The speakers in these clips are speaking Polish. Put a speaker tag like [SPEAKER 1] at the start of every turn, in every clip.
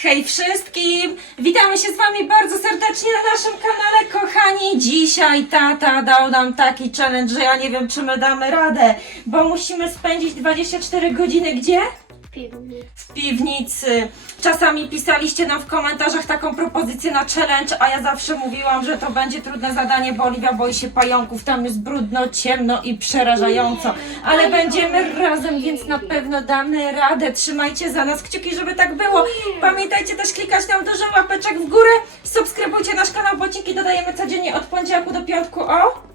[SPEAKER 1] Hej wszystkim! Witamy się z wami bardzo serdecznie na naszym kanale, kochani. Dzisiaj tata dał nam taki challenge, że ja nie wiem, czy my damy radę, bo musimy spędzić 24 godziny gdzie? W piwnicy. Czasami pisaliście nam w komentarzach taką propozycję na challenge, a ja zawsze mówiłam, że to będzie trudne zadanie, bo Oliwia boi się pająków, tam jest brudno, ciemno i przerażająco. Ale będziemy razem, więc na pewno damy radę. Trzymajcie za nas kciuki, żeby tak było. Pamiętajcie też klikać nam dużo łapeczek w górę. Subskrybujcie nasz kanał, bo odcinki dodajemy codziennie od poniedziałku do piątku o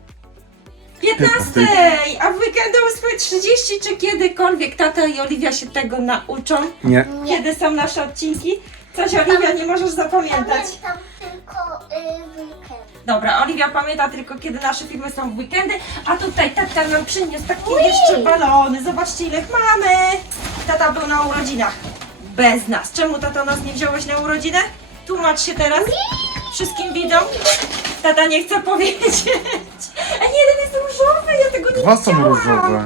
[SPEAKER 1] 15, a w weekendu o swoje 30, czy kiedykolwiek tata i Oliwia się tego nauczą?
[SPEAKER 2] Nie.
[SPEAKER 1] Kiedy są nasze odcinki? Coś, Oliwia, nie możesz zapamiętać.
[SPEAKER 3] Pamiętam tylko weekend.
[SPEAKER 1] Dobra, Oliwia pamięta tylko, kiedy nasze filmy są w weekendy, a tutaj tata nam przyniósł takie jeszcze balony. Zobaczcie, ile ich mamy. Tata był na urodzinach. Bez nas. Czemu tata nas nie wziąłeś na urodzinę? Tłumacz się teraz wszystkim widzom. Tata nie chce powiedzieć. A jeden jest różowy, ja tego nie
[SPEAKER 2] Dwa są
[SPEAKER 1] widziałam.
[SPEAKER 2] różowe.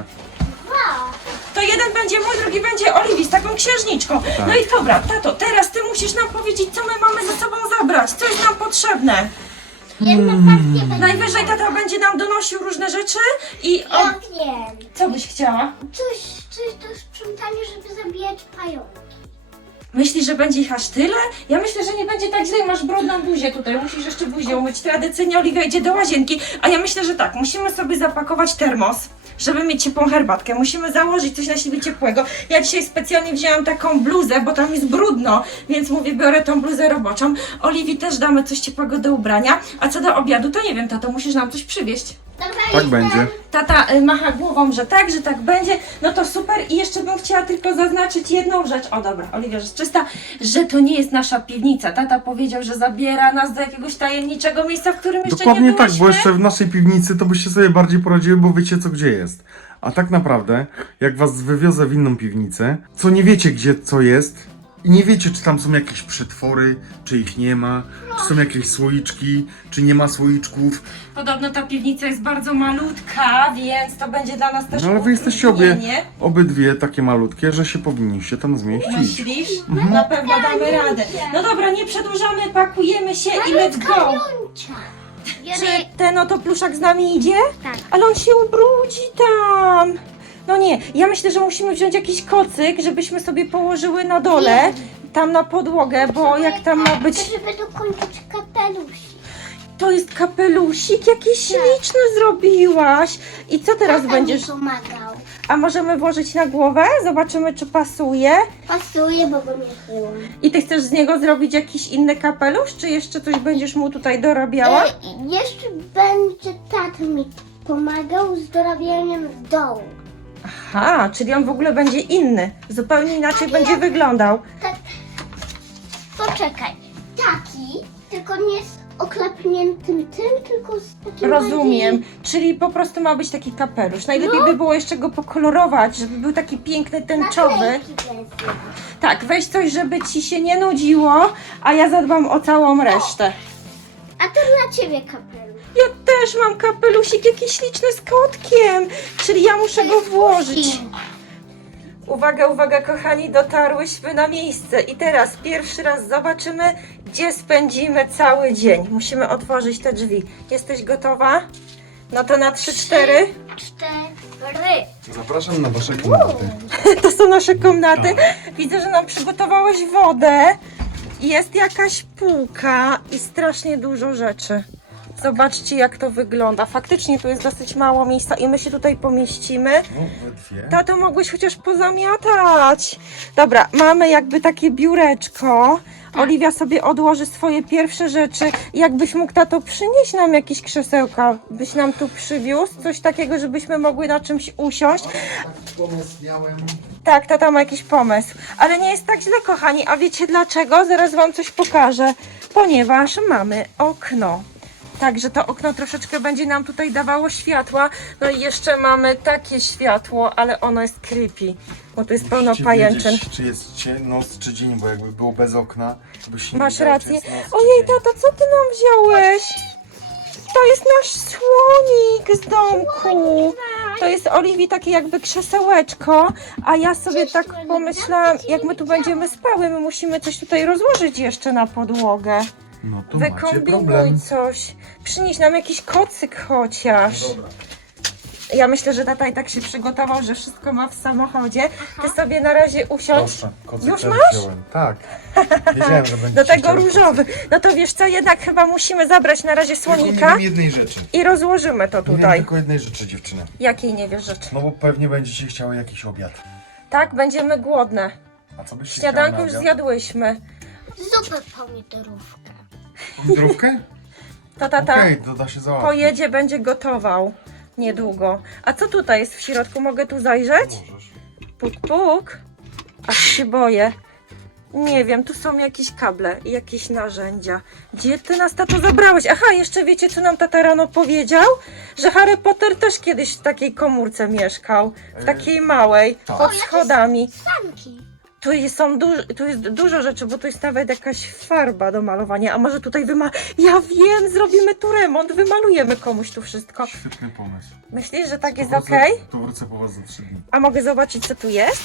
[SPEAKER 1] To jeden będzie mój, drugi będzie Oliwii z taką księżniczką. No i dobra, tato, teraz ty musisz nam powiedzieć, co my mamy ze sobą zabrać, co jest nam potrzebne.
[SPEAKER 3] Jedna partia będzie.
[SPEAKER 1] Najwyżej tata będzie nam donosił różne rzeczy i...
[SPEAKER 3] Ja wiem.
[SPEAKER 1] Co byś chciała?
[SPEAKER 3] Coś do sprzątania, żeby zabijać pająki.
[SPEAKER 1] Myślisz, że będzie ich aż tyle? Ja myślę, że nie będzie tak źle, masz brudną buzię tutaj, musisz jeszcze buzię umyć. Tradycyjnie Oliwia idzie do łazienki, a ja myślę, że tak, musimy sobie zapakować termos, żeby mieć ciepłą herbatkę. Musimy założyć coś na siebie ciepłego. Ja dzisiaj specjalnie wzięłam taką bluzę, bo tam jest brudno, więc mówię, biorę tą bluzę roboczą. Oliwii też damy coś ciepłego do ubrania, a co do obiadu, to nie wiem, tato, musisz nam coś przywieźć.
[SPEAKER 3] Dobra,
[SPEAKER 2] Tak
[SPEAKER 3] jestem.
[SPEAKER 2] będzie.
[SPEAKER 1] Tata macha głową, że tak będzie. No to super. I jeszcze bym chciała tylko zaznaczyć jedną rzecz. O dobra, Oliwia, że jest czysta, że to nie jest nasza piwnica. Tata powiedział, że zabiera nas do jakiegoś tajemniczego miejsca, w którym jeszcze
[SPEAKER 2] Dokładnie
[SPEAKER 1] nie
[SPEAKER 2] tak,
[SPEAKER 1] byliśmy.
[SPEAKER 2] bo jeszcze w naszej piwnicy to byście sobie bardziej poradziły, bo wiecie co gdzie jest. A tak naprawdę, jak was wywiozę w inną piwnicę, co nie wiecie gdzie co jest i nie wiecie czy tam są jakieś przetwory, czy ich nie ma, czy są jakieś słoiczki, czy nie ma słoiczków.
[SPEAKER 1] Podobno ta piwnica jest bardzo malutka, więc to będzie dla nas też
[SPEAKER 2] No ale wy jesteście
[SPEAKER 1] utrudnienie.
[SPEAKER 2] obydwie takie malutkie, że się powinniście tam zmieścić.
[SPEAKER 1] Myślisz? Na pewno damy radę. No dobra, nie przedłużamy, pakujemy się i let's go.
[SPEAKER 3] Pającia.
[SPEAKER 1] Czy
[SPEAKER 3] Biorę...
[SPEAKER 1] ten oto pluszak z nami idzie?
[SPEAKER 3] Tak.
[SPEAKER 1] Ale on się ubrudzi tam. No nie, ja myślę, że musimy wziąć jakiś kocyk, żebyśmy sobie położyły na dole, tam na podłogę, bo jak tam ma być...
[SPEAKER 3] Żeby dokończyć kapelusz.
[SPEAKER 1] To jest kapelusik, jaki śliczny zrobiłaś. I co teraz
[SPEAKER 3] Tata
[SPEAKER 1] będziesz...
[SPEAKER 3] mi pomagał.
[SPEAKER 1] A możemy włożyć na głowę? Zobaczymy, czy pasuje.
[SPEAKER 3] Pasuje, bo go mierzyłam.
[SPEAKER 1] I ty chcesz z niego zrobić jakiś inny kapelusz, czy jeszcze coś będziesz mu tutaj dorabiała?
[SPEAKER 3] Jeszcze będzie tata mi pomagał z dorabianiem dołu.
[SPEAKER 1] Aha, czyli on w ogóle będzie inny. Zupełnie inaczej będzie wyglądał.
[SPEAKER 3] Tak. Poczekaj. Taki, tylko nie z oklepniętym tym, tylko z takim
[SPEAKER 1] Rozumiem, czyli po prostu ma być taki kapelusz. Najlepiej by było jeszcze go pokolorować, żeby był taki piękny, tęczowy.
[SPEAKER 3] naklejki wezmę.
[SPEAKER 1] Tak, weź coś, żeby ci się nie nudziło, a ja zadbam o całą resztę.
[SPEAKER 3] A to dla ciebie kapelusz.
[SPEAKER 1] Ja też mam kapelusik, jaki śliczny z kotkiem, czyli ja muszę go włożyć. Uwaga, uwaga kochani, dotarłyśmy na miejsce i teraz pierwszy raz zobaczymy, gdzie spędzimy cały dzień. Musimy otworzyć te drzwi. Jesteś gotowa? No to na 3-4.
[SPEAKER 3] 4.
[SPEAKER 2] Zapraszam na wasze komnaty.
[SPEAKER 1] To są nasze komnaty. Widzę, że nam przygotowałeś wodę. Jest jakaś półka i strasznie dużo rzeczy. Zobaczcie, jak to wygląda. Faktycznie tu jest dosyć mało miejsca i my się tutaj pomieścimy.
[SPEAKER 2] No, we dwie.
[SPEAKER 1] Tato, mogłeś chociaż pozamiatać. Dobra, mamy jakby takie biureczko. Oliwia sobie odłoży swoje pierwsze rzeczy. Jakbyś mógł, tato, przynieść nam jakieś krzesełka, byś nam tu przywiózł. Coś takiego, żebyśmy mogły na czymś usiąść.
[SPEAKER 2] Pomysł miałem.
[SPEAKER 1] Tak, tata ma jakiś pomysł. Ale nie jest tak źle, kochani. A wiecie dlaczego? Zaraz wam coś pokażę. Ponieważ mamy okno. Także to okno troszeczkę będzie nam tutaj dawało światła. No i jeszcze mamy takie światło, ale ono jest creepy, bo tu jest pełno
[SPEAKER 2] Musicie
[SPEAKER 1] pajęczyn.
[SPEAKER 2] wiedzieć, czy jest noc, czy dzień, bo jakby było bez okna, to byś nie
[SPEAKER 1] Masz
[SPEAKER 2] wiedziała, czy
[SPEAKER 1] rację.
[SPEAKER 2] jest noc, czy
[SPEAKER 1] Ojej,
[SPEAKER 2] dzień.
[SPEAKER 1] tato, co ty nam wziąłeś? to jest nasz słonik z domku. To jest Oliwii takie jakby krzesełeczko, a ja sobie tak pomyślałam, jak my tu będziemy spały, my musimy coś tutaj rozłożyć jeszcze na podłogę.
[SPEAKER 2] No to macie
[SPEAKER 1] Wykombinuj
[SPEAKER 2] problem.
[SPEAKER 1] coś. Przynieś nam jakiś kocyk chociaż.
[SPEAKER 2] Dobra.
[SPEAKER 1] Ja myślę, że tata i tak się przygotował, że wszystko ma w samochodzie. Ty sobie na razie usiądź.
[SPEAKER 2] Proszę, kocyk
[SPEAKER 1] Już
[SPEAKER 2] też
[SPEAKER 1] masz?
[SPEAKER 2] wziąłem. Tak. Wiedziałem, że będzie
[SPEAKER 1] Do tego
[SPEAKER 2] chciał
[SPEAKER 1] różowy.
[SPEAKER 2] kocyk.
[SPEAKER 1] No to wiesz co, jednak chyba musimy zabrać na razie
[SPEAKER 2] Tylko nie
[SPEAKER 1] słonika
[SPEAKER 2] wiem jednej rzeczy.
[SPEAKER 1] i rozłożymy to
[SPEAKER 2] Nie wiem
[SPEAKER 1] tutaj.
[SPEAKER 2] tylko jednej rzeczy, dziewczyny.
[SPEAKER 1] Jakiej nie wiesz rzeczy?
[SPEAKER 2] No bo pewnie będziecie chciały jakiś obiad.
[SPEAKER 1] Tak, będziemy głodne.
[SPEAKER 2] A co byście
[SPEAKER 1] Śniadanko
[SPEAKER 2] chciały
[SPEAKER 1] już
[SPEAKER 2] na obiad?
[SPEAKER 1] zjadłyśmy.
[SPEAKER 3] Zupę pomidorówkę.
[SPEAKER 2] Pomidorówkę?
[SPEAKER 1] To tata
[SPEAKER 2] Okej, to da się załatwić.
[SPEAKER 1] pojedzie, będzie gotował niedługo. A co tutaj jest w środku? Mogę tu zajrzeć?
[SPEAKER 2] Możesz.
[SPEAKER 1] Puk, puk. Aż się boję. Nie wiem, tu są jakieś kable i jakieś narzędzia. Gdzie ty nas, tato, zabrałeś? Aha, jeszcze wiecie, co nam tata rano powiedział? Że Harry Potter też kiedyś w takiej komórce mieszkał. W takiej małej,
[SPEAKER 2] tak.
[SPEAKER 1] pod schodami.
[SPEAKER 3] Sanki.
[SPEAKER 1] Tu jest dużo rzeczy, bo tu jest nawet jakaś farba do malowania. A może tutaj Ja wiem, zrobimy tu remont, wymalujemy komuś tu wszystko.
[SPEAKER 2] Świetny pomysł.
[SPEAKER 1] Myślisz, że tak jest
[SPEAKER 2] To
[SPEAKER 1] ok?
[SPEAKER 2] To wrócę po was za 3 dni.
[SPEAKER 1] A mogę zobaczyć, co tu jest?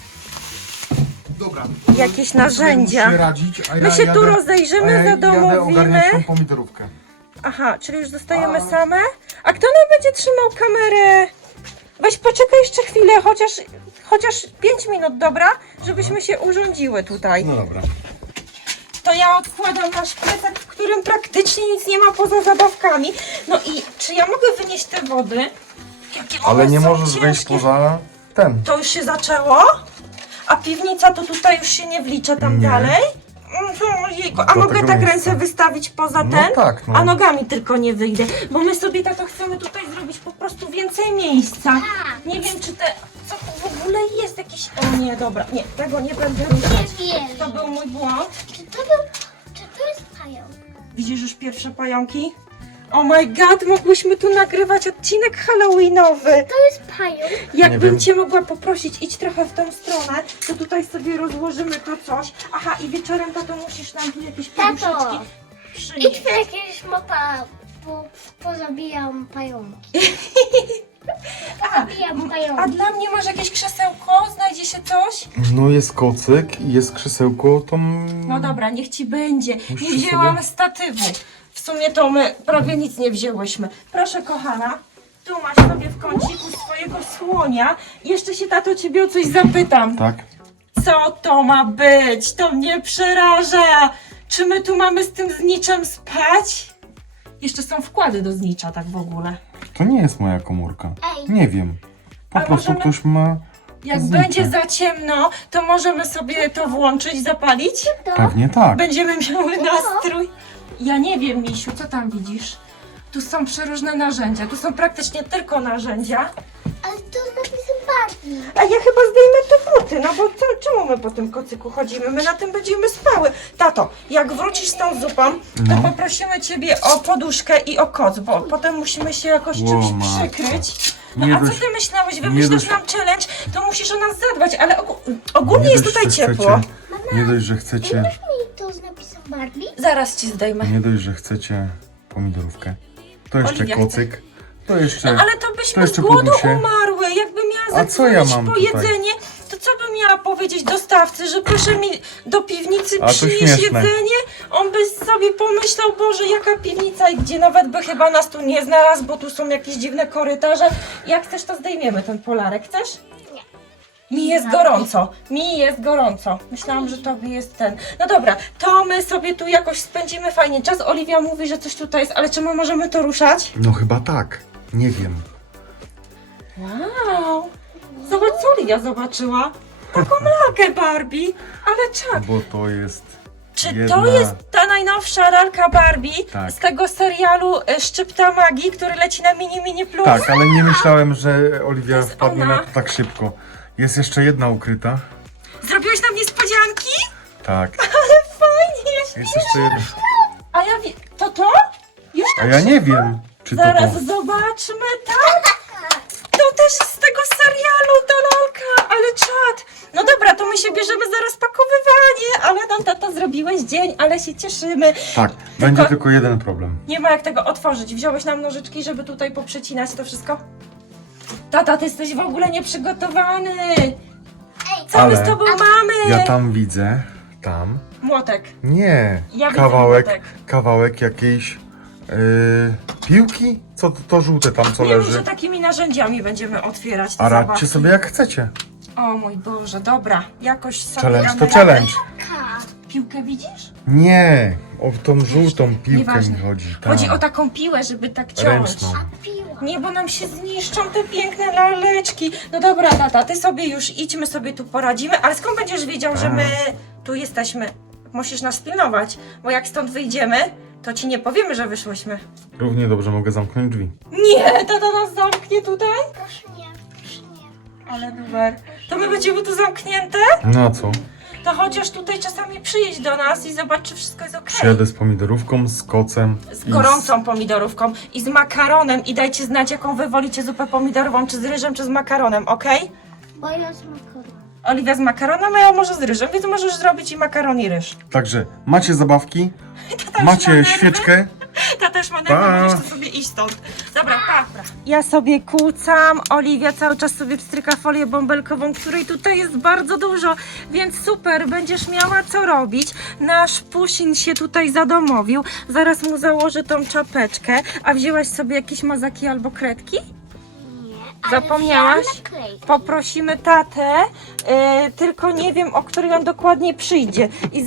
[SPEAKER 2] Dobra.
[SPEAKER 1] Jakieś narzędzia.
[SPEAKER 2] Musicie radzić, a ja
[SPEAKER 1] My się tu
[SPEAKER 2] jadę,
[SPEAKER 1] rozejrzymy,
[SPEAKER 2] a ja jadę
[SPEAKER 1] zadomowimy.
[SPEAKER 2] ogarniać tą pomidorówkę.
[SPEAKER 1] Aha, czyli już zostajemy
[SPEAKER 2] A.
[SPEAKER 1] same? A kto nam będzie trzymał kamerę? Weź poczekaj jeszcze chwilę, chociaż 5 minut, dobra? Żebyśmy się urządziły tutaj.
[SPEAKER 2] No dobra.
[SPEAKER 1] To ja odkładam nasz plecak, w którym praktycznie nic nie ma poza zabawkami. No i czy ja mogę wynieść te wody? Jakie one
[SPEAKER 2] Ale nie
[SPEAKER 1] są
[SPEAKER 2] możesz wejść
[SPEAKER 1] ciężkie.
[SPEAKER 2] poza ten.
[SPEAKER 1] To już się zaczęło? A piwnica to tutaj już się nie wlicza tam
[SPEAKER 2] Nie.
[SPEAKER 1] dalej? Ojejku, a
[SPEAKER 2] Do
[SPEAKER 1] mogę
[SPEAKER 2] tego
[SPEAKER 1] tak
[SPEAKER 2] miejsca.
[SPEAKER 1] ręce wystawić poza
[SPEAKER 2] No
[SPEAKER 1] ten?
[SPEAKER 2] tak, no.
[SPEAKER 1] A nogami tylko nie wyjdę, bo my sobie tato chcemy tutaj zrobić po prostu więcej miejsca. Nie wiem, czy co to w ogóle jest jakiś... O nie, dobra, nie, tego nie będę ruszać.
[SPEAKER 3] Nie wiem.
[SPEAKER 1] To był mój błąd.
[SPEAKER 3] Czy to jest pająk?
[SPEAKER 1] Widzisz już pierwsze pająki? Oh my god, mogłyśmy tu nagrywać odcinek halloweenowy.
[SPEAKER 3] To jest pająk.
[SPEAKER 2] Nie
[SPEAKER 1] Jakbym
[SPEAKER 2] wiem.
[SPEAKER 1] cię mogła poprosić, idź trochę w tą stronę, to tutaj sobie rozłożymy to coś. Aha, i wieczorem tato musisz nam tu jakieś poduszeczki
[SPEAKER 3] Tato,
[SPEAKER 1] przynieść.
[SPEAKER 3] idźmy jakieś mapa, bo pozabijam pająki. Pozabijam
[SPEAKER 1] A
[SPEAKER 3] pająki.
[SPEAKER 1] dla mnie masz jakieś krzesełko? Znajdzie się coś?
[SPEAKER 2] No jest kocyk i jest krzesełko, to...
[SPEAKER 1] No dobra, niech ci będzie.
[SPEAKER 2] Musisz
[SPEAKER 1] Nie wzięłam
[SPEAKER 2] sobie-
[SPEAKER 1] statywu. W sumie to my prawie nic nie wzięłyśmy. Proszę kochana, tu masz sobie w kąciku swojego słonia. Jeszcze się tato ciebie o coś zapytam.
[SPEAKER 2] Tak.
[SPEAKER 1] Co to ma być? To mnie przeraża. Czy my tu mamy z tym zniczem spać? Jeszcze są wkłady do znicza tak w ogóle.
[SPEAKER 2] To nie jest moja komórka.
[SPEAKER 3] Ej.
[SPEAKER 2] Nie wiem. Po
[SPEAKER 1] Ale
[SPEAKER 2] prostu
[SPEAKER 1] możemy-
[SPEAKER 2] ktoś ma...
[SPEAKER 1] Jak
[SPEAKER 2] znicze.
[SPEAKER 1] będzie za ciemno, to możemy sobie to włączyć, zapalić?
[SPEAKER 3] To
[SPEAKER 2] Pewnie tak.
[SPEAKER 1] Będziemy miały nastrój. Ja nie wiem, Misiu, co tam widzisz? Tu są przeróżne narzędzia, tu są praktycznie tylko narzędzia.
[SPEAKER 3] Ale to z napisem Barbie.
[SPEAKER 1] A ja chyba zdejmę te buty, no bo czemu my po tym kocyku chodzimy? My na tym będziemy spały. Tato, jak wrócisz z tą zupą, to
[SPEAKER 2] No.
[SPEAKER 1] poprosimy ciebie o poduszkę i o koc, bo potem musimy się jakoś czymś
[SPEAKER 2] matko.
[SPEAKER 1] przykryć. No
[SPEAKER 2] Nie
[SPEAKER 1] a co
[SPEAKER 2] dość-
[SPEAKER 1] ty myślałeś?
[SPEAKER 2] nie
[SPEAKER 1] Wymyślasz
[SPEAKER 2] dość-
[SPEAKER 1] nam challenge, to musisz o nas zadbać, ale ogólnie
[SPEAKER 2] Nie
[SPEAKER 1] jest
[SPEAKER 2] dość,
[SPEAKER 1] tutaj
[SPEAKER 2] że
[SPEAKER 1] ciepło.
[SPEAKER 2] Chcecie, nie dość, że chcecie...
[SPEAKER 3] Masz mi to z napisem Barbie?
[SPEAKER 1] Zaraz ci zdejmę.
[SPEAKER 2] Nie dość, że chcecie pomidorówkę. To jeszcze
[SPEAKER 1] Oliwia
[SPEAKER 2] kocyk. To jeszcze...
[SPEAKER 1] No ale to
[SPEAKER 2] To
[SPEAKER 1] byśmy z
[SPEAKER 2] jeszcze
[SPEAKER 1] głodu
[SPEAKER 2] podusie.
[SPEAKER 1] umarły. Jakby miała
[SPEAKER 2] A co ja
[SPEAKER 1] zadzwonić
[SPEAKER 2] mam
[SPEAKER 1] po
[SPEAKER 2] tutaj?
[SPEAKER 1] jedzenie, to co bym miała powiedzieć dostawcy, że proszę mi do piwnicy
[SPEAKER 2] A to
[SPEAKER 1] przynieść
[SPEAKER 2] śmieszne.
[SPEAKER 1] jedzenie? On by sobie pomyślał, Boże, jaka piwnica i gdzie nawet by chyba nas tu nie znalazł, bo tu są jakieś dziwne korytarze. Jak chcesz, to zdejmiemy ten polarek. Chcesz?
[SPEAKER 3] Nie.
[SPEAKER 1] Mi jest gorąco. Mi jest gorąco. Myślałam, że tobie jest ten. No dobra, to my sobie tu jakoś spędzimy fajnie czas. Oliwia mówi, że coś tutaj jest, ale czy my możemy to ruszać?
[SPEAKER 2] No chyba tak. Nie wiem.
[SPEAKER 1] Wow! Zobacz, co Oliwia zobaczyła. Taką lalkę Barbie, ale czad.
[SPEAKER 2] Bo to jest...
[SPEAKER 1] Czy
[SPEAKER 2] jedna-
[SPEAKER 1] to jest ta najnowsza lalka Barbie
[SPEAKER 2] Tak.
[SPEAKER 1] z tego serialu Szczypta Magii, który leci na Mini Plus?
[SPEAKER 2] Tak, ale nie myślałem, że Oliwia
[SPEAKER 1] jest
[SPEAKER 2] wpadnie
[SPEAKER 1] ona.
[SPEAKER 2] na to tak szybko. Jest jeszcze jedna ukryta.
[SPEAKER 1] Zrobiłeś nam niespodzianki?
[SPEAKER 2] Tak.
[SPEAKER 1] Ale fajnie!
[SPEAKER 2] Jest jeszcze jedna.
[SPEAKER 1] A ja To? Już
[SPEAKER 2] A
[SPEAKER 1] tak
[SPEAKER 2] ja nie
[SPEAKER 1] szybko?
[SPEAKER 2] wiem, czy to
[SPEAKER 1] Zaraz
[SPEAKER 2] to.
[SPEAKER 1] zobaczmy, tak? To też jest z tego serialu, ta lalka, ale czad. No dobra, to my się bierzemy za rozpakowywanie, ale nam tata zrobiłeś dzień, ale się cieszymy.
[SPEAKER 2] Tak, będzie tylko jeden problem.
[SPEAKER 1] Nie ma jak tego otworzyć. Wziąłeś nam nożyczki, żeby tutaj poprzecinać to wszystko? Tata, ty jesteś w ogóle nieprzygotowany. Co my
[SPEAKER 2] Ale
[SPEAKER 1] z tobą mamy?
[SPEAKER 2] Ja tam widzę,
[SPEAKER 1] Młotek.
[SPEAKER 2] nie,
[SPEAKER 1] Ja widzę młotek.
[SPEAKER 2] kawałek jakiejś piłki? Co to żółte tam, co
[SPEAKER 1] Wiem,
[SPEAKER 2] leży?
[SPEAKER 1] że takimi narzędziami będziemy otwierać te
[SPEAKER 2] A radźcie
[SPEAKER 1] zabawki.
[SPEAKER 2] sobie jak chcecie.
[SPEAKER 1] O mój Boże, dobra. Jakoś sobie
[SPEAKER 2] Challenge
[SPEAKER 1] damy
[SPEAKER 2] to
[SPEAKER 1] radę.
[SPEAKER 2] challenge.
[SPEAKER 1] Piłkę widzisz?
[SPEAKER 2] Nie, o tą żółtą piłkę
[SPEAKER 1] Nieważne.
[SPEAKER 2] mi chodzi.
[SPEAKER 1] Chodzi
[SPEAKER 2] tak.
[SPEAKER 1] o taką piłę, żeby tak ciąć.
[SPEAKER 2] Ręczną.
[SPEAKER 1] Nie, bo nam się zniszczą te piękne laleczki. No dobra, tata, ty sobie już idź, my sobie tu poradzimy, ale skąd będziesz wiedział, że my tu jesteśmy? Musisz nas pilnować, bo jak stąd wyjdziemy, to ci nie powiemy, że wyszłyśmy.
[SPEAKER 2] Równie dobrze mogę zamknąć drzwi.
[SPEAKER 1] Nie, tata nas zamknie tutaj?
[SPEAKER 3] Proszę nie.
[SPEAKER 1] Ale numer. To my będziemy tu zamknięte?
[SPEAKER 2] No a co?
[SPEAKER 1] To chociaż tutaj czasami przyjedź do nas i zobacz, czy wszystko jest okej.
[SPEAKER 2] Przyjadę z pomidorówką, z kocem.
[SPEAKER 1] Z gorącą pomidorówką i z makaronem i dajcie znać, jaką wy wolicie zupę pomidorową, czy z ryżem, czy z makaronem, okej?
[SPEAKER 3] Bo ja z makaronem.
[SPEAKER 1] Oliwia z makaronem, a ja może z ryżem, więc możesz zrobić i makaron i ryż.
[SPEAKER 2] Także macie zabawki,
[SPEAKER 1] ma
[SPEAKER 2] macie
[SPEAKER 1] nerwy.
[SPEAKER 2] świeczkę.
[SPEAKER 1] Ta też ma
[SPEAKER 2] Pa.
[SPEAKER 1] nerwy, możesz to sobie iść stąd. Dobra, pa. Ja sobie kłócam, Oliwia cały czas sobie pstryka folię bąbelkową, której tutaj jest bardzo dużo, więc super, będziesz miała co robić. Nasz Pusin się tutaj zadomowił, zaraz mu założę tą czapeczkę. A wzięłaś sobie jakieś mazaki albo kredki?
[SPEAKER 3] Nie.
[SPEAKER 1] Zapomniałaś?
[SPEAKER 3] wzięłam naklejkę.
[SPEAKER 1] Poprosimy tatę, tylko nie wiem, o której on dokładnie przyjdzie. I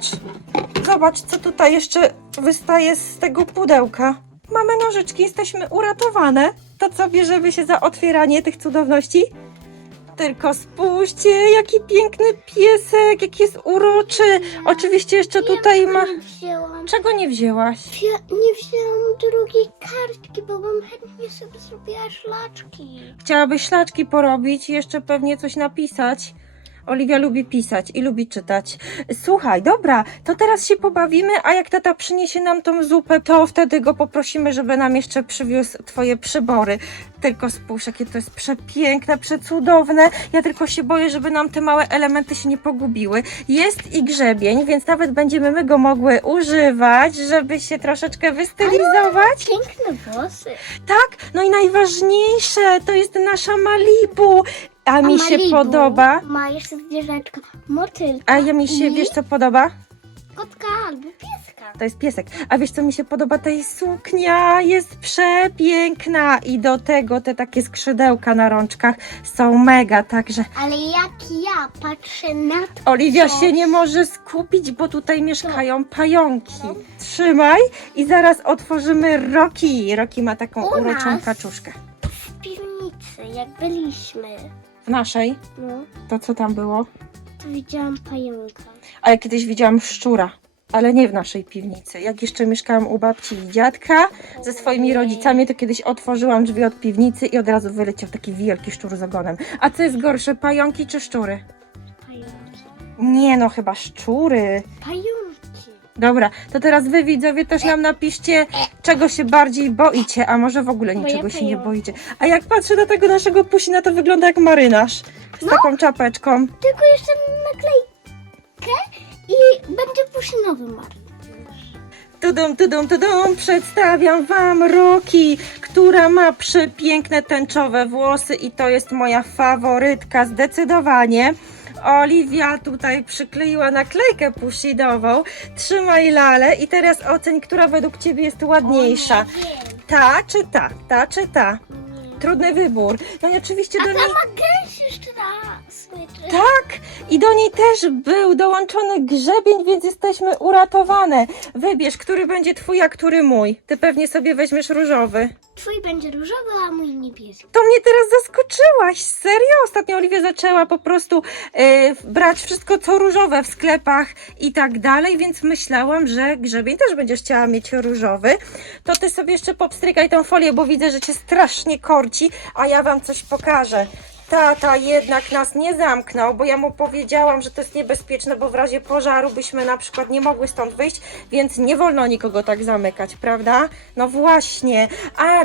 [SPEAKER 1] zobacz, co tutaj jeszcze wystaje z tego pudełka. Mamy nożyczki, jesteśmy uratowane. To co, bierzemy się za otwieranie tych cudowności? Tylko spójrzcie, jaki piękny piesek, jaki jest uroczy. Oczywiście jeszcze tutaj ma...
[SPEAKER 3] Nie wzięłam.
[SPEAKER 1] Czego nie wzięłaś?
[SPEAKER 3] Nie wzięłam drugiej kartki, bo bym chętnie sobie zrobiła szlaczki.
[SPEAKER 1] Chciałabyś ślaczki porobić i jeszcze pewnie coś napisać. Oliwia lubi pisać i lubi czytać. Słuchaj, dobra, to teraz się pobawimy, a jak tata przyniesie nam tą zupę, to wtedy go poprosimy, żeby nam jeszcze przywiózł twoje przybory. Tylko spójrz, jakie to jest przepiękne, przecudowne. Ja tylko się boję, żeby nam te małe elementy się nie pogubiły. Jest i grzebień, więc nawet będziemy my go mogły używać, żeby się troszeczkę wystylizować.
[SPEAKER 3] Piękne włosy.
[SPEAKER 1] Tak, no i najważniejsze, to jest nasza Malibu. A mi się
[SPEAKER 3] Malibu
[SPEAKER 1] podoba.
[SPEAKER 3] Ma jeszcze zwierzęczka, motylka.
[SPEAKER 1] A ja mi się, wiesz co podoba?
[SPEAKER 3] Kotka albo pieska.
[SPEAKER 1] To jest piesek. A wiesz co mi się podoba? Ta jej suknia jest przepiękna i do tego te takie skrzydełka na rączkach są mega, także
[SPEAKER 3] Ale jak ja patrzę na to,
[SPEAKER 1] Oliwia
[SPEAKER 3] co
[SPEAKER 1] się nie może skupić, bo tutaj mieszkają pająki. Trzymaj i zaraz otworzymy Roki. Roki ma taką
[SPEAKER 3] U
[SPEAKER 1] uroczą
[SPEAKER 3] nas?
[SPEAKER 1] kaczuszkę.
[SPEAKER 3] w piwnicy, jak byliśmy,
[SPEAKER 1] W naszej?
[SPEAKER 3] no,
[SPEAKER 1] To co tam było?
[SPEAKER 3] to widziałam pająka.
[SPEAKER 1] A ja kiedyś widziałam szczura, ale nie w naszej piwnicy. Jak jeszcze mieszkałam u babci i dziadka ze swoimi rodzicami, to kiedyś otworzyłam drzwi od piwnicy i od razu wyleciał taki wielki szczur z ogonem. A co jest gorsze, pająki czy szczury?
[SPEAKER 3] Pająki.
[SPEAKER 1] Nie no, chyba szczury.
[SPEAKER 3] Pająki.
[SPEAKER 1] Dobra, to teraz wy widzowie też nam napiszcie, czego się bardziej boicie, a może w ogóle
[SPEAKER 3] Bo ja
[SPEAKER 1] niczego się nie
[SPEAKER 3] pająka.
[SPEAKER 1] boicie. A jak patrzę na tego naszego Pusina, to wygląda jak marynarz z taką czapeczką.
[SPEAKER 3] Tylko jeszcze naklejkę i będzie puszynowy marynarz.
[SPEAKER 1] Tudum, przedstawiam wam Roki, która ma przepiękne tęczowe włosy i to jest moja faworytka zdecydowanie. Oliwia tutaj przykleiła naklejkę pusinową. Trzymaj lalę i teraz oceń, która według ciebie jest ładniejsza. Ta czy ta? Ta czy ta? Trudny wybór. No i oczywiście do niej...
[SPEAKER 3] Ma gęś jeszcze raz.
[SPEAKER 1] Tak! I do niej też był dołączony grzebień, więc jesteśmy uratowane. Wybierz, który będzie twój, a który mój. Ty pewnie sobie weźmiesz różowy.
[SPEAKER 3] Twój będzie różowy, a mój niebieski.
[SPEAKER 1] To mnie teraz zaskoczyłaś, serio? Ostatnio Oliwia zaczęła po prostu brać wszystko co różowe w sklepach i tak dalej, więc myślałam, że grzebień też będziesz chciała mieć różowy. To ty sobie jeszcze popstrykaj tą folię, bo widzę, że cię strasznie korci, a ja wam coś pokażę. Tata jednak nas nie zamknął, bo ja mu powiedziałam, że to jest niebezpieczne, bo w razie pożaru byśmy na przykład nie mogły stąd wyjść, więc nie wolno nikogo tak zamykać, prawda? No właśnie, ale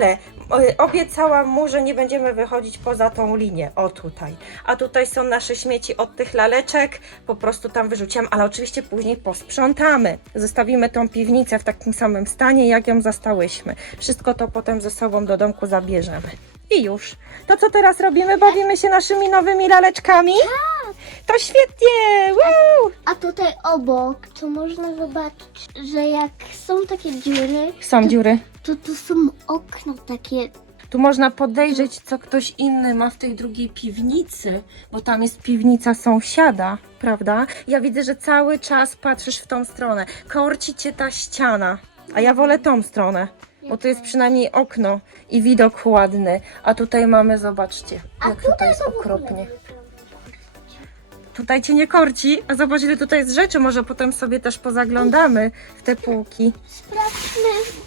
[SPEAKER 1] Obiecałam mu, że nie będziemy wychodzić poza tą linię, o tutaj. A tutaj są nasze śmieci od tych laleczek, po prostu tam wyrzuciłam, ale oczywiście później posprzątamy. Zostawimy tą piwnicę w takim samym stanie, jak ją zastałyśmy. Wszystko to potem ze sobą do domku zabierzemy. I już. To co teraz robimy? Bawimy się naszymi nowymi laleczkami? To świetnie! Wow!
[SPEAKER 3] A tutaj obok, to można zobaczyć, że jak są takie dziury,
[SPEAKER 1] Są dziury.
[SPEAKER 3] to są okna takie.
[SPEAKER 1] Tu można podejrzeć, co ktoś inny ma w tej drugiej piwnicy, bo tam jest piwnica sąsiada, prawda? Ja widzę, że cały czas patrzysz w tą stronę. Korci cię ta ściana, a ja wolę tą stronę, bo tu jest przynajmniej okno i widok ładny. A tutaj mamy, zobaczcie, jak tutaj jest okropnie. Tutaj cię nie korci, a zobacz, ile tutaj jest rzeczy. Może potem sobie też pozaglądamy w te półki.
[SPEAKER 3] Sprawdźmy.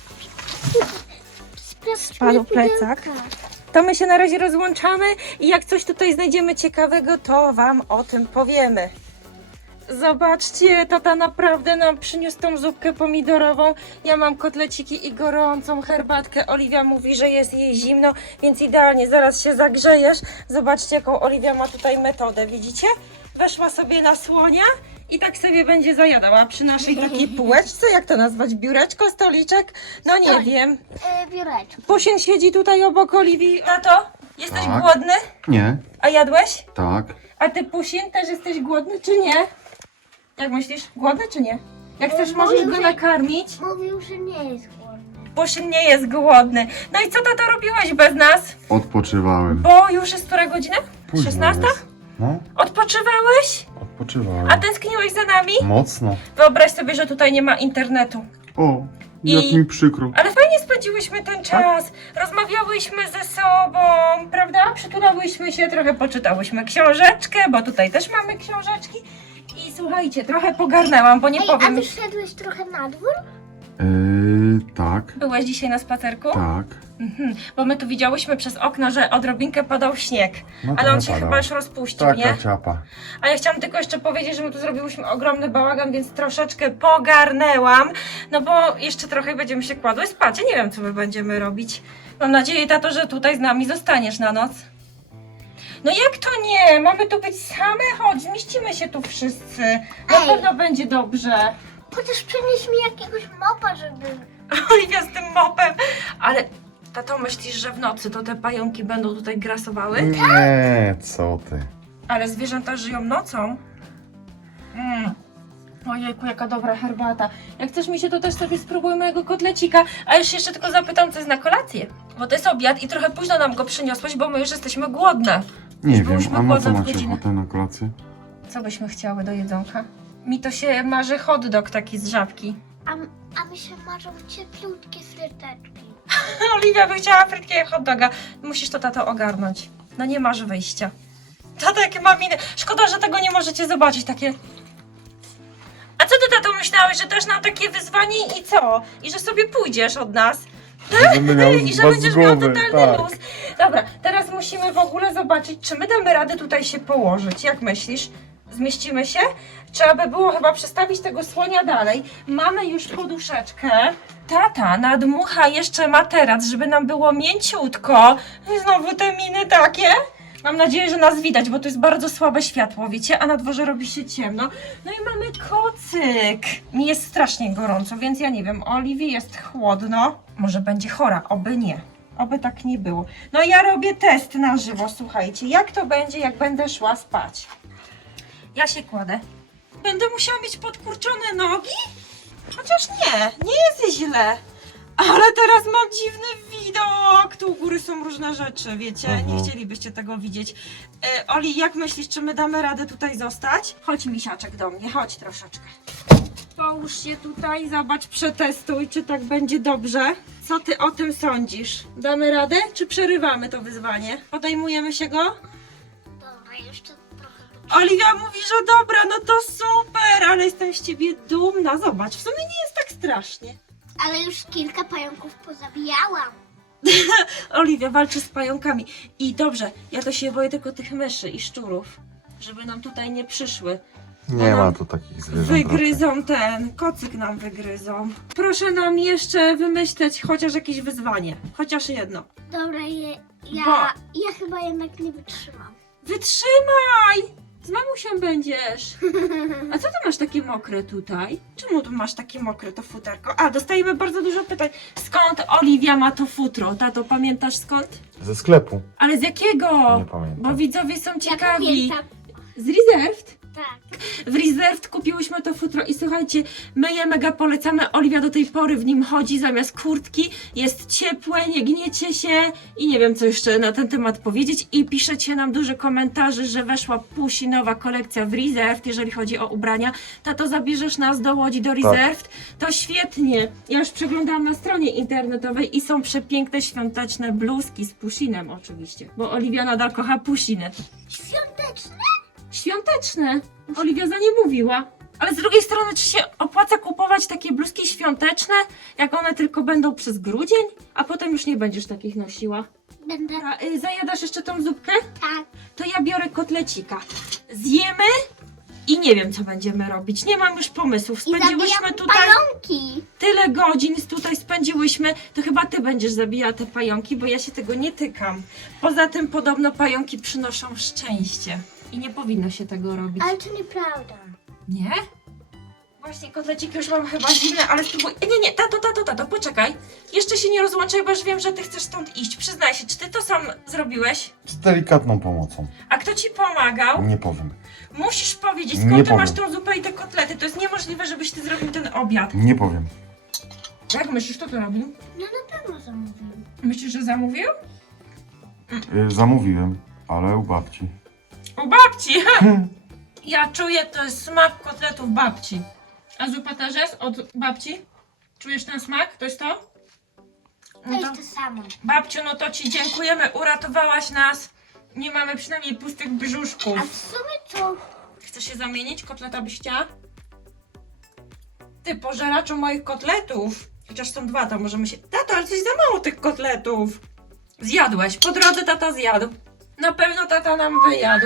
[SPEAKER 1] Spadł plecak. To my się na razie rozłączamy i jak coś tutaj znajdziemy ciekawego, to wam o tym powiemy. Zobaczcie, tata naprawdę nam przyniósł tą zupkę pomidorową. Ja mam kotleciki i gorącą herbatkę. Oliwia mówi, że jest jej zimno, więc idealnie, zaraz się zagrzejesz. Zobaczcie, jaką Oliwia ma tutaj metodę, widzicie? Weszła sobie na słonia i tak sobie będzie zajadała przy naszej takiej półeczce. Jak to nazwać? Biureczko, stoliczek? No nie
[SPEAKER 3] Tak.
[SPEAKER 1] wiem.
[SPEAKER 3] Biureczko.
[SPEAKER 1] Pusien siedzi tutaj obok Oliwii. Tato, jesteś
[SPEAKER 2] Tak.
[SPEAKER 1] głodny?
[SPEAKER 2] Nie.
[SPEAKER 1] A jadłeś?
[SPEAKER 2] Tak.
[SPEAKER 1] A ty, Pusien, też jesteś głodny, czy nie? Jak myślisz? Głodny, czy nie? Jak chcesz,
[SPEAKER 3] Mówił,
[SPEAKER 1] możesz go
[SPEAKER 3] że-
[SPEAKER 1] nakarmić.
[SPEAKER 3] Mówił, że nie jest głodny.
[SPEAKER 1] Pusien nie jest głodny. No i co, tato, robiłeś bez nas?
[SPEAKER 2] Odpoczywałem.
[SPEAKER 1] Bo już jest która godzina?
[SPEAKER 2] Późno
[SPEAKER 1] 16?
[SPEAKER 2] jest. No,
[SPEAKER 1] Odpoczywałeś?
[SPEAKER 2] odpoczywałem.
[SPEAKER 1] A tęskniłeś za nami?
[SPEAKER 2] Mocno.
[SPEAKER 1] Wyobraź sobie, że tutaj nie ma internetu.
[SPEAKER 2] O, jak
[SPEAKER 1] I-
[SPEAKER 2] mi przykro.
[SPEAKER 1] Ale fajnie spędziłyśmy ten czas. Rozmawiałyśmy ze sobą, prawda? Przytulałyśmy się, trochę poczytałyśmy książeczkę, bo tutaj też mamy książeczki. I słuchajcie, trochę pogarnęłam, bo nie
[SPEAKER 3] Ej, a
[SPEAKER 1] powiem.
[SPEAKER 3] wyszedłeś trochę na dwór?
[SPEAKER 2] Tak,
[SPEAKER 1] Byłeś dzisiaj na spacerku?
[SPEAKER 2] tak.
[SPEAKER 1] Bo my tu widziałyśmy przez okno, że odrobinkę padał śnieg.
[SPEAKER 2] No
[SPEAKER 1] Ale on
[SPEAKER 2] trochę
[SPEAKER 1] się
[SPEAKER 2] padał.
[SPEAKER 1] chyba już rozpuścił,
[SPEAKER 2] Taka
[SPEAKER 1] nie?
[SPEAKER 2] ciapa.
[SPEAKER 1] A ja chciałam tylko jeszcze powiedzieć, że my tu zrobiłyśmy ogromny bałagan, więc troszeczkę pogarnęłam. No bo jeszcze trochę będziemy się kładły spać. Ja nie wiem, co my będziemy robić. Mam nadzieję, tato, że tutaj z nami zostaniesz na noc. No jak to nie? Mamy tu być same? Chodź, zmieścimy się tu wszyscy. Na
[SPEAKER 3] Ej.
[SPEAKER 1] pewno będzie dobrze.
[SPEAKER 3] Chociaż przynieś mi jakiegoś mopa, żeby...
[SPEAKER 1] Oliwia z tym mopem. Ale tato, myślisz, że w nocy to te pająki będą tutaj grasowały?
[SPEAKER 2] Nie, co ty.
[SPEAKER 1] Ale zwierzęta żyją nocą. Ojejku, jaka dobra herbata. Jak chcesz mi się, to też sobie spróbuj mojego kotlecika. A już jeszcze tylko zapytam, co jest na kolację. Bo to jest obiad i trochę późno nam go przyniosłeś, bo my już jesteśmy głodne.
[SPEAKER 2] Nie wiem,
[SPEAKER 1] byłyśmy
[SPEAKER 2] a na co
[SPEAKER 1] głodne w
[SPEAKER 2] macie
[SPEAKER 1] godzinę.
[SPEAKER 2] ochotę na kolację?
[SPEAKER 1] Co byśmy chciały do jedzonka? Mi to się marzy hot dog taki z żabki.
[SPEAKER 3] A mi się marzą cieplutkie fryteczki.
[SPEAKER 1] Oliwia by chciała frytki jak hot doga. Musisz to, tato, ogarnąć. No nie masz wyjścia. Tato, jakie ma miny. Szkoda, że tego nie możecie zobaczyć, takie... A co ty, tato, myślałeś, że dasz nam takie wyzwanie i co? I że sobie pójdziesz od nas?
[SPEAKER 2] Będę miał
[SPEAKER 1] I że
[SPEAKER 2] was
[SPEAKER 1] będziesz
[SPEAKER 2] z
[SPEAKER 1] miał
[SPEAKER 2] głowy,
[SPEAKER 1] totalny
[SPEAKER 2] tak.
[SPEAKER 1] luz. Dobra, teraz musimy w ogóle zobaczyć, czy my damy radę tutaj się położyć. Jak myślisz? Zmieścimy się? Trzeba by było chyba przestawić tego słonia dalej. Mamy już poduszeczkę. Tata nadmucha jeszcze materac, żeby nam było mięciutko. I znowu te miny takie. Mam nadzieję, że nas widać, bo tu jest bardzo słabe światło, wiecie? A na dworze robi się ciemno. No i mamy kocyk. Mi jest strasznie gorąco, więc ja nie wiem. Oliwii jest chłodno. Może będzie chora, oby nie. Oby tak nie było. No ja robię test na żywo, słuchajcie. Jak to będzie, jak będę szła spać? Ja się kładę. Będę musiała mieć podkurczone nogi? Chociaż nie jest źle. Ale teraz mam dziwny widok. Tu u góry są różne rzeczy, wiecie? Nie chcielibyście tego widzieć. Oli, jak myślisz, czy my damy radę tutaj zostać? Chodź, misiaczek, do mnie, chodź troszeczkę. Połóż się tutaj, zobacz, przetestuj, czy tak będzie dobrze. Co ty o tym sądzisz? Damy radę, czy przerywamy to wyzwanie? Podejmujemy się go?
[SPEAKER 3] Dobra, jeszcze trochę.
[SPEAKER 1] Oliwia mówi, że dobra, no to super, ale jestem z ciebie dumna. Zobacz, w sumie nie jest tak strasznie.
[SPEAKER 3] Ale już kilka pająków pozabijałam.
[SPEAKER 1] Oliwia walczy z pająkami. I dobrze, ja to się boję tylko tych myszy i szczurów, żeby nam tutaj nie przyszły.
[SPEAKER 2] Nie ma tu takich zwierząt. raczej.
[SPEAKER 1] Wygryzą ten, kocyk nam wygryzą. Proszę nam jeszcze wymyśleć chociaż jakieś wyzwanie. Chociaż jedno.
[SPEAKER 3] Dobra,
[SPEAKER 1] Bo-
[SPEAKER 3] ja chyba jednak nie wytrzymam.
[SPEAKER 1] Wytrzymaj! Z mamusią będziesz. A co ty masz takie mokre tutaj? Czemu tu masz takie mokre to futerko? A, dostajemy bardzo dużo pytań. Skąd Oliwia ma to futro? Tato, pamiętasz skąd?
[SPEAKER 2] Ze sklepu.
[SPEAKER 1] Ale z jakiego?
[SPEAKER 2] Nie pamiętam.
[SPEAKER 1] Bo widzowie są
[SPEAKER 3] Ja
[SPEAKER 1] ciekawi.
[SPEAKER 3] pamiętam.
[SPEAKER 1] Z Reserved?
[SPEAKER 3] Tak.
[SPEAKER 1] W Reserved kupiłyśmy to futro i słuchajcie, my je mega polecamy. Oliwia do tej pory w nim chodzi zamiast kurtki. Jest ciepłe, nie gniecie się i nie wiem co jeszcze na ten temat powiedzieć. I piszecie nam dużo komentarzy, że weszła pusinowa kolekcja w Reserved, jeżeli chodzi o ubrania. Tato, zabierzesz nas do Łodzi, do Reserved? To świetnie. Ja już przeglądałam na stronie internetowej i są przepiękne świąteczne bluzki z pusinem oczywiście, bo Oliwia nadal kocha pusiny.
[SPEAKER 3] Świąteczne?
[SPEAKER 1] Świąteczne. Oliwia za nie mówiła. Ale z drugiej strony, czy się opłaca kupować takie bluzki świąteczne, jak one tylko będą przez grudzień, a potem już nie będziesz takich nosiła?
[SPEAKER 3] Będę.
[SPEAKER 1] Dobra, zajadasz jeszcze tą zupkę?
[SPEAKER 3] Tak.
[SPEAKER 1] To ja biorę kotlecika. Zjemy i nie wiem, co będziemy robić. Nie mam już pomysłów.
[SPEAKER 3] I
[SPEAKER 1] Spędziłyśmy
[SPEAKER 3] zabijam
[SPEAKER 1] tutaj
[SPEAKER 3] pająki.
[SPEAKER 1] tyle godzin, tutaj spędziłyśmy. To chyba ty będziesz zabijała te pająki, bo ja się tego nie tykam. Poza tym podobno pająki przynoszą szczęście. I nie powinno się tego robić.
[SPEAKER 3] Ale to nieprawda.
[SPEAKER 1] Nie? Właśnie kotleciki już mam chyba zimne, ale spróbuj. Nie, tato, poczekaj. Jeszcze się nie rozłączaj, bo już wiem, że ty chcesz stąd iść. Przyznaj się, czy ty to sam zrobiłeś?
[SPEAKER 2] Z delikatną pomocą.
[SPEAKER 1] A kto ci pomagał?
[SPEAKER 2] Nie powiem.
[SPEAKER 1] Musisz powiedzieć,
[SPEAKER 2] Nie
[SPEAKER 1] skąd ty
[SPEAKER 2] powiem.
[SPEAKER 1] masz tą zupę i te kotlety. To jest niemożliwe, żebyś ty zrobił ten obiad.
[SPEAKER 2] Nie powiem.
[SPEAKER 1] Jak myślisz, kto to robił?
[SPEAKER 3] No na pewno zamówiłem.
[SPEAKER 1] Myślisz, że zamówił?
[SPEAKER 2] Zamówiłem, ale u babci.
[SPEAKER 1] U babci! Ja czuję, to jest smak kotletów babci. A zupa też jest od babci? Czujesz ten smak? To jest to?
[SPEAKER 3] To jest to samo.
[SPEAKER 1] Babciu, no to ci dziękujemy, uratowałaś nas. Nie mamy przynajmniej pustych brzuszków.
[SPEAKER 3] A w sumie to...
[SPEAKER 1] Chcesz się zamienić? Kotleta byś chciała? Ty, pożeraczu moich kotletów. Chociaż są dwa, to możemy się... Tato, ale coś za mało tych kotletów. Zjadłeś, po drodze tata zjadł. Na pewno tata nam wyjadł.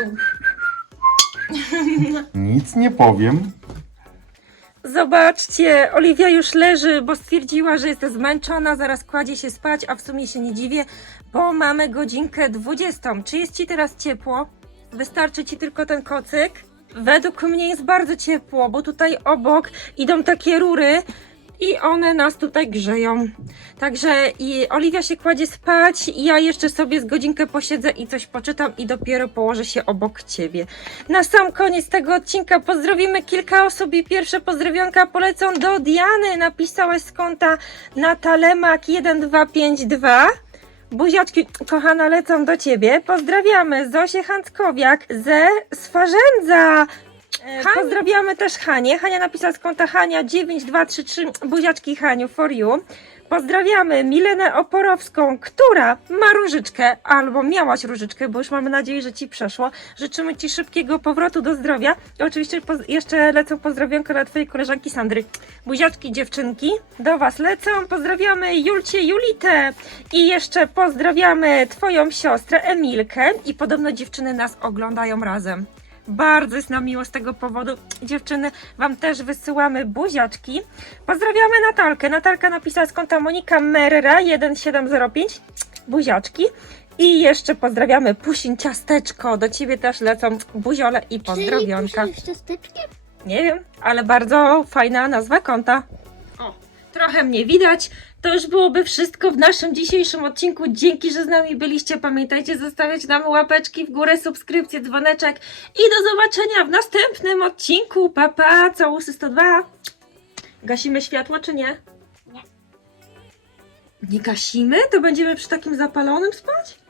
[SPEAKER 2] Nic nie powiem.
[SPEAKER 1] Zobaczcie, Oliwia już leży, bo stwierdziła, że jest zmęczona, zaraz kładzie się spać, a w sumie się nie dziwię, bo mamy godzinkę 20. Czy jest ci teraz ciepło? Wystarczy ci tylko ten kocyk? Według mnie jest bardzo ciepło, bo tutaj obok idą takie rury i one nas tutaj grzeją. Także i Oliwia się kładzie spać, ja jeszcze sobie z godzinkę posiedzę i coś poczytam i dopiero położę się obok ciebie. Na sam koniec tego odcinka pozdrowimy kilka osób i pierwsze pozdrowionka polecą do Diany. Napisałaś z konta Natalemak1252. Buziaczki, kochana, lecą do ciebie. Pozdrawiamy Zosię Hanckowiak ze Swarzędza. Pozdrawiamy też Hanię. Hania napisała z konta Hania9233. Buziaczki Haniu, for you. Pozdrawiamy Milenę Oporowską, która ma różyczkę, albo miałaś różyczkę, bo już mamy nadzieję, że ci przeszło. Życzymy ci szybkiego powrotu do zdrowia. I oczywiście jeszcze lecą pozdrowionka dla twojej koleżanki Sandry. Buziaczki dziewczynki, do was lecą. Pozdrawiamy Julcię, Julitę i jeszcze pozdrawiamy twoją siostrę Emilkę i podobno dziewczyny nas oglądają razem. Bardzo jest nam miło z tego powodu. Dziewczyny, wam też wysyłamy buziaczki. Pozdrawiamy Natalkę. Natalka napisała z konta Monika Merera 1705. Buziaczki. I jeszcze pozdrawiamy Pusin Ciasteczko. Do ciebie też lecą buziole i pozdrowionka.
[SPEAKER 3] Czyli z ciasteczkiem?
[SPEAKER 1] Nie wiem, ale bardzo fajna nazwa konta. O, trochę mnie widać. To już byłoby wszystko w naszym dzisiejszym odcinku. Dzięki, że z nami byliście. Pamiętajcie zostawiać nam łapeczki w górę, subskrypcję, dzwoneczek i do zobaczenia w następnym odcinku. Pa, pa, całusy 102. Gasimy światło, czy nie?
[SPEAKER 3] Nie.
[SPEAKER 1] Nie gasimy? To będziemy przy takim zapalonym spać?